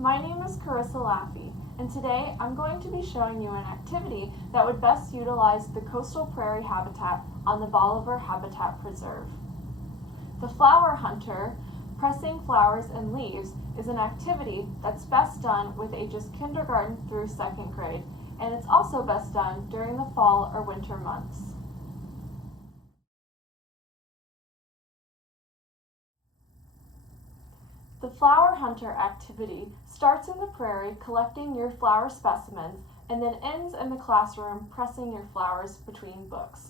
My name is Carissa Laffey, and today I'm going to be showing you an activity that would best utilize the coastal prairie habitat on the Bolivar Habitat Preserve. The flower hunter, pressing flowers and leaves, is an activity that's best done with ages kindergarten through 2nd grade, and it's also best done during the fall or winter months. The flower hunter activity starts in the prairie collecting your flower specimens and then ends in the classroom pressing your flowers between books.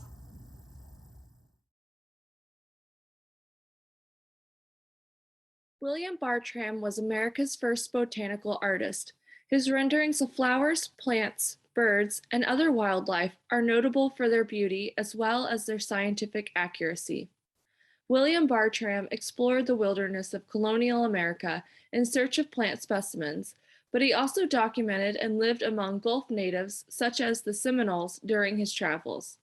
William Bartram was America's first botanical artist. His renderings of flowers, plants, birds, and other wildlife are notable for their beauty as well as their scientific accuracy. William Bartram explored the wilderness of colonial America in search of plant specimens, but he also documented and lived among Gulf natives such as the Seminoles during his travels.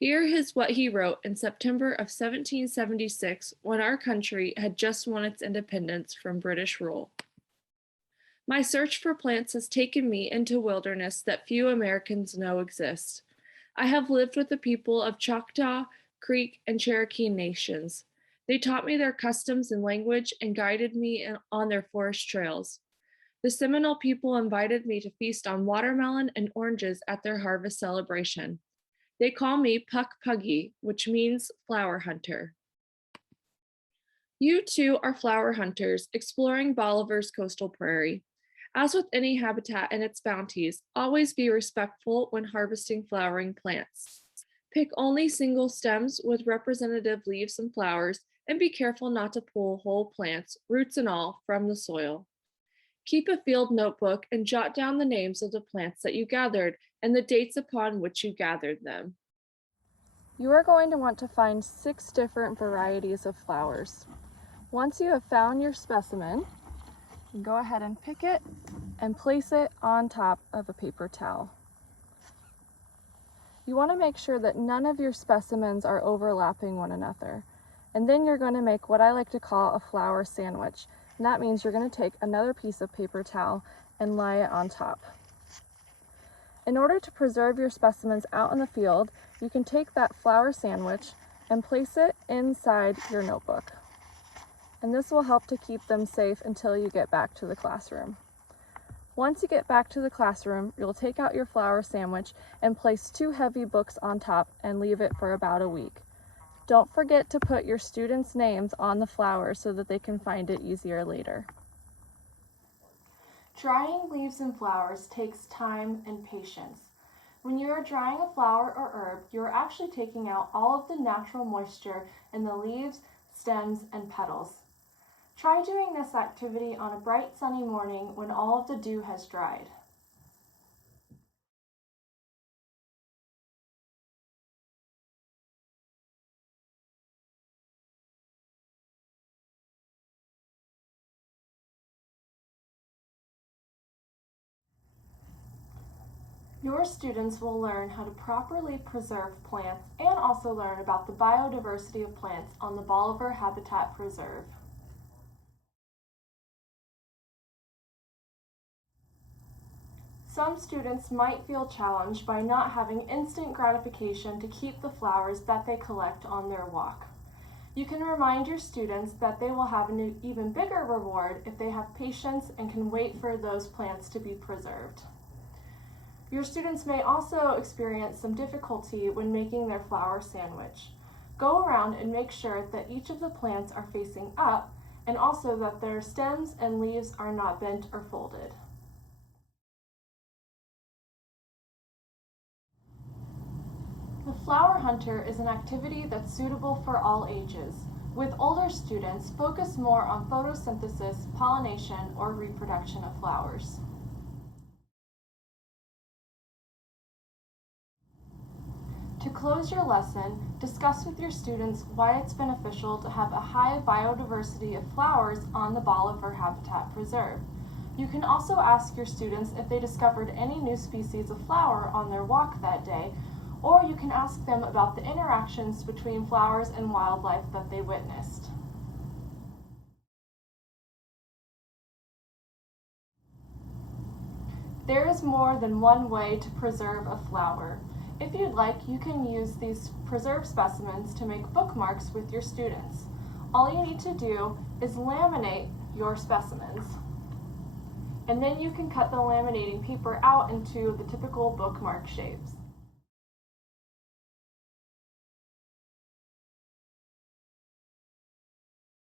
Here is what he wrote in September of 1776 when our country had just won its independence from British rule. My search for plants has taken me into wilderness that few Americans know exist. I have lived with the people of Choctaw, Creek, and Cherokee nations. They taught me their customs and language and guided me on their forest trails. The Seminole people invited me to feast on watermelon and oranges at their harvest celebration. They call me Puggy, which means flower hunter. You too are flower hunters exploring Bolivar's coastal prairie. As with any habitat and its bounties, always be respectful when harvesting flowering plants. Pick only single stems with representative leaves and flowers, and be careful not to pull whole plants, roots and all, from the soil. Keep a field notebook and jot down the names of the plants that you gathered and the dates upon which you gathered them. You are going to want to find 6 different varieties of flowers. Once you have found your specimen, go ahead and pick it and place it on top of a paper towel. You want to make sure that none of your specimens are overlapping one another. And then you're going to make what I like to call a flower sandwich. And that means you're going to take another piece of paper towel and lie it on top. In order to preserve your specimens out in the field, you can take that flower sandwich and place it inside your notebook. And this will help to keep them safe until you get back to the classroom. Once you get back to the classroom, you'll take out your flower sandwich and place 2 heavy books on top and leave it for about a week. Don't forget to put your students' names on the flowers so that they can find it easier later. Drying leaves and flowers takes time and patience. When you are drying a flower or herb, you are actually taking out all of the natural moisture in the leaves, stems, and petals. Try doing this activity on a bright sunny morning when all of the dew has dried. Your students will learn how to properly preserve plants and also learn about the biodiversity of plants on the Bolivar Habitat Preserve. Some students might feel challenged by not having instant gratification to keep the flowers that they collect on their walk. You can remind your students that they will have an even bigger reward if they have patience and can wait for those plants to be preserved. Your students may also experience some difficulty when making their flower sandwich. Go around and make sure that each of the plants are facing up and also that their stems and leaves are not bent or folded. The flower hunter is an activity that's suitable for all ages, with older students focus more on photosynthesis, pollination, or reproduction of flowers. To close your lesson, discuss with your students why it's beneficial to have a high biodiversity of flowers on the Bolivar Habitat Preserve. You can also ask your students if they discovered any new species of flower on their walk that day, or you can ask them about the interactions between flowers and wildlife that they witnessed. There is more than one way to preserve a flower. If you'd like, you can use these preserved specimens to make bookmarks with your students. All you need to do is laminate your specimens. And then you can cut the laminating paper out into the typical bookmark shapes.